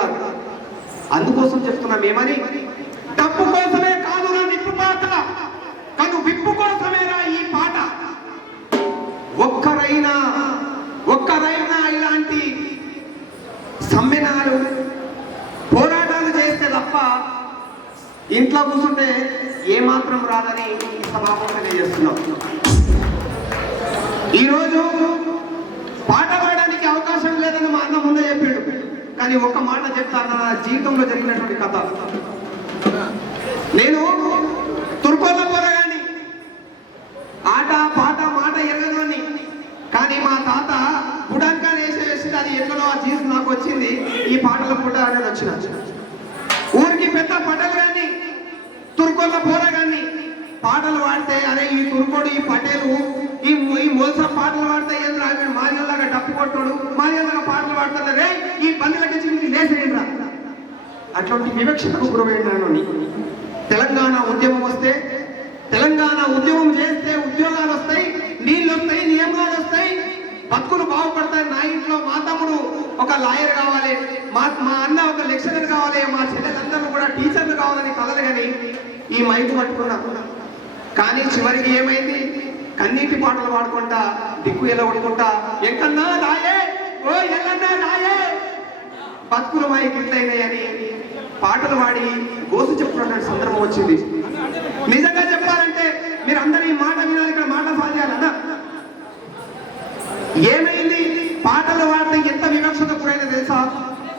ఎరుగులారు అందుకోసం చెప్తున్నాం ఏమని డబ్బు కోసమే కాదురా నిప్పు పాట. కను విప్పు కోసమేరా ఈ పాట. ఒక్కరైనా ఒక్కరైనా ఇలాంటి సమ్మెనాలు పోరాటాలు చేస్తే తప్ప ఇంట్లో కూర్చుంటే ఏమాత్రం రాదని ఈ తెలియజేస్తున్నాం. ఈరోజు పాట పాడడానికి అవకాశం లేదని మా అన్న ముందే చెప్పాడు. కానీ ఒక్క మాట చెప్తాను నా జీవితంలో జరిగినటువంటి కథ. నేను తుర్కోల పోరగాన్ని. ఆట పాట మాట ఎరగదని కానీ మా తాత బుడంకా వేసి వేసి అది ఎక్కడో ఆ జీన్స్ నాకు వచ్చింది. ఈ పాటల పుట్ట అనేది వచ్చిన. ఊరికి పెద్ద పటేల్ కానీ తుర్కోల పోరగాన్ని. పాటలు పాడితే అరే ఈ తుర్కోడు ఈ పటేలు ఈ ఈ మోస పాటలు పాడితే ఏం రాడు మారియల్లాగా డప్పు కొట్టాడు. మారియల్లాగా పాటలు పాడతాడు. రే ఈ బంధులకి చిన్ని లేచేయండిరా అటువంటి వివక్షకు గురవైనాను తెలంగాణ ఉద్యమం వస్తే తెలంగాణ ఉద్యమం చేస్తే ఉద్యోగాలు వస్తాయి నీళ్ళు వస్తాయి నియమాలు వస్తాయి. బతుకులు బాగుపడతాయి. నా ఇంట్లో మా తమ్ముడు ఒక లాయర్ కావాలి. మా మా అన్న ఒక లెక్చరర్ కావాలి. మా చెల్లెలందరూ కూడా టీచర్లు కావాలని కలలు కానీ ఈ మైకు పట్టుకున్నా. కానీ చివరికి ఏమైంది? కన్నీటి పాటలు పాడుకుంటా దిక్కు ఎలా పడుకుంటా ఎక్కన్నా రాయే ఓ ఎల్లన్నా రాయే. బతుకులు మాయి గిట్లయినాయని పాటలు పాడి గోసు చెప్పుకున్న సందర్భం వచ్చింది. నిజంగా చెప్పాలంటే మీరు అందరూ ఈ మాట వినాలి ఇక్కడ మాట సాధ్యాలన్నా ఏమైంది? పాటలు పాడితే ఎంత వివక్షత గురైన తెలుసా?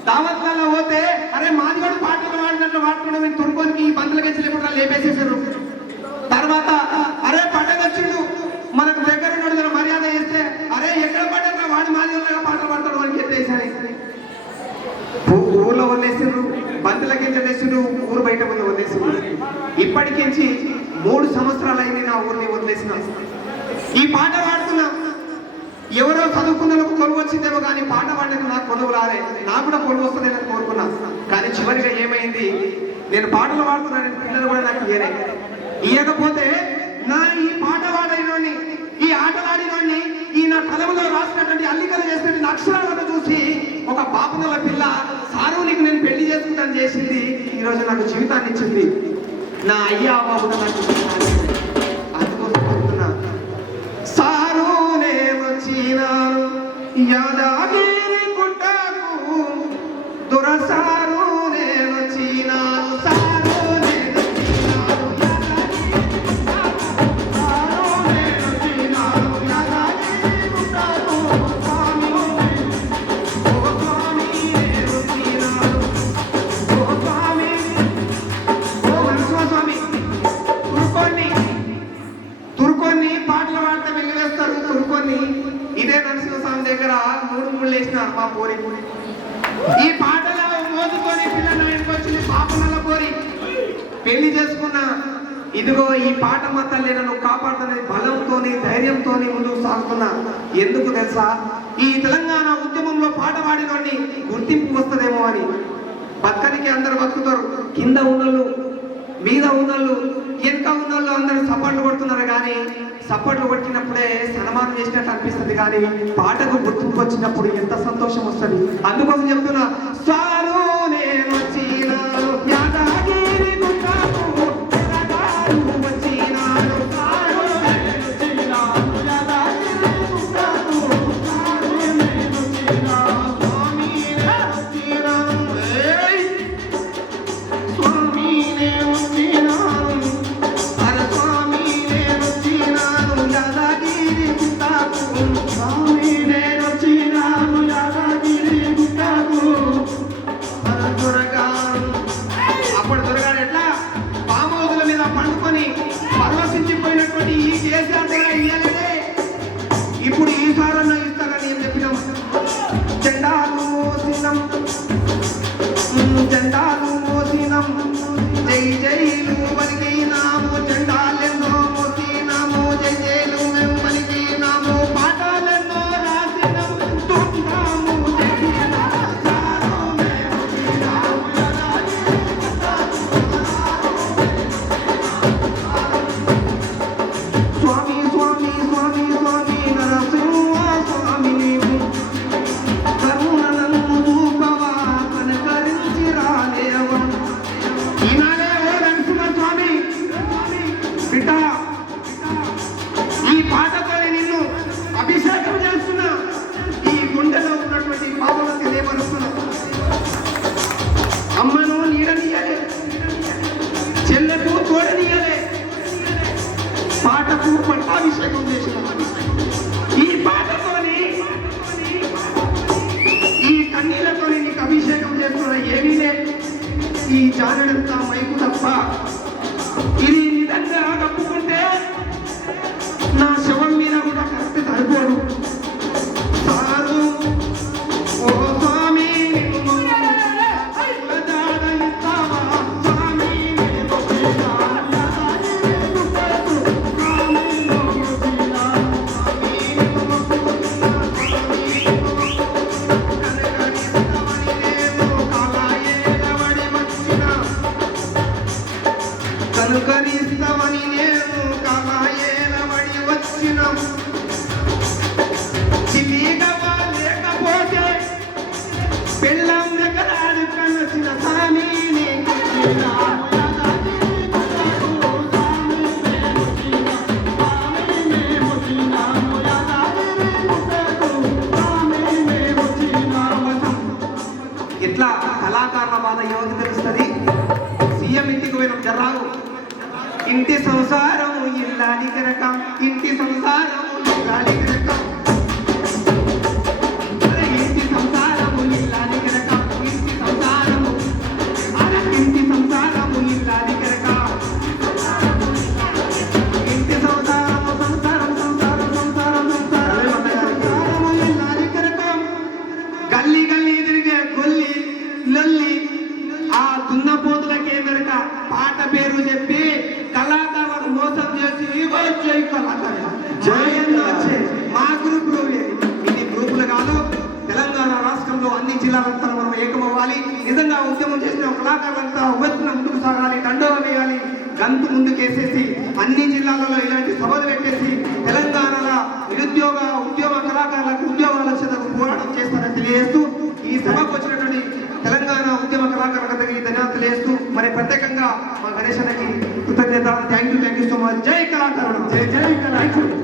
దావత్లలో పోతే అరే మాది కూడా పాటలు పాడినట్లు పాడుకున్నాం మేము తురుకోనికి ఈ బంధుల గెలిచి లేకుండా లేపేసేసారు. తర్వాత అరే పండగ వచ్చిండు మనకు దగ్గర ఉన్నోడు మర్యాద చేస్తే అరే ఎక్కడ పడ్డా వాడి మాది వాళ్ళగా పాటలు పాడతాడు ఊర్లో వదిలేసిండ్రు బంతులకి వదిలేసిండ్రు ఊరు బయట ముందు వదిలేసిండ్రు ఇప్పటికించి మూడు సంవత్సరాలు అయింది నా ఊరిని వదిలేసిన. ఈ పాట పాడుతున్నా. ఎవరో చదువుకున్నందుకు కొలువు వచ్చిందేమో కానీ పాట పాడడానికి నాకు కొలువు రాలే. నాకు కూడా కొలువు వస్తుందని కోరుకున్నా. కానీ చివరిగా ఏమైంది? నేను పాటలు పాడుతున్నాను పిల్లలు కూడా నాకు ఇయ్యలే. ఇయ్యకపోతే నా ఈ పాట పాడినోని ఈ ఆటలాడినోని ఈ నా కలములో రాసినటువంటి అల్లికలు చేసినటువంటి అక్షరాలు పాపనల పిల్ల సారు నీకు నేను పెళ్ళి చేసుకుంటాను చేసింది ఈరోజు నాకు జీవితాన్ని ఇచ్చింది. నా అయ్యా అవ్వ నాకు జీవితాన్ని అందుకోసం చెప్తున్నా సారు నేమొచ్చినాను యాదాగిరి గుట్టకు దురసారు మూడు లేచిన మా పోరి ఈ పాటలో మోదుకొని పిల్లలు ఆయనకు పాపనల కోరి పెళ్ళి చేసుకున్న ఇదిగో ఈ పాట మొత్తాన్ని నన్ను కాపాడుతున్న బలంతోని ధైర్యంతోని ముందుకు సాగుతున్నా. ఎందుకు తెలుసా? ఈ తెలంగాణ ఉద్యమంలో పాట పాడినోడిని గుర్తింపు వస్తుందేమో అని. బతకనికి అందరు బతుకుతారు. కింద ఉన్నళ్ళు మీద ఉన్నళ్ళు అందరూ సపోర్ట్లు కొడుతున్నారు కానీ సపోర్ట్లు కొట్టినప్పుడే సన్మానం చేసినట్టు అనిపిస్తుంది కానీ పాటకు గుర్తింపు వచ్చినప్పుడు ఎంత సంతోషం వస్తుంది. అందుకోసం చెప్తున్నా సారు! పాటకు పట్టాభిషేకం చేసిన ఈ పాటతోని ఈ కన్నీళ్ళతోని నీకు అభిషేకం చేస్తున్న ఏమీ లేదు. ఈ జానడంతా ఇంటి సంసారము ఇల్లానికి రకం ఇంటి సంసారము ఇల్లానికి కళాకారులంతా ఉవ్వెత్తున ముందుకు సాగాలి దండోగా వేయాలి గంతు ముందుకేసేసి అన్ని జిల్లాలలో ఇలాంటి సభలు పెట్టేసి తెలంగాణలో నిరుద్యోగ ఉద్యోగ కళాకారులకు ఉద్యోగ వచ్చేందుకు పోరాటం చేస్తారని తెలియజేస్తూ ఈ సభకు వచ్చినటువంటి తెలంగాణ ఉద్యమ కళాకారులకి ధన్యవాదాలు తెలియజేస్తూ మరి ప్రత్యేకంగా మా గణేశానికి కృతజ్ఞత thank you thank you so much జై కళాకారుడు జై జై కళాకారుడు.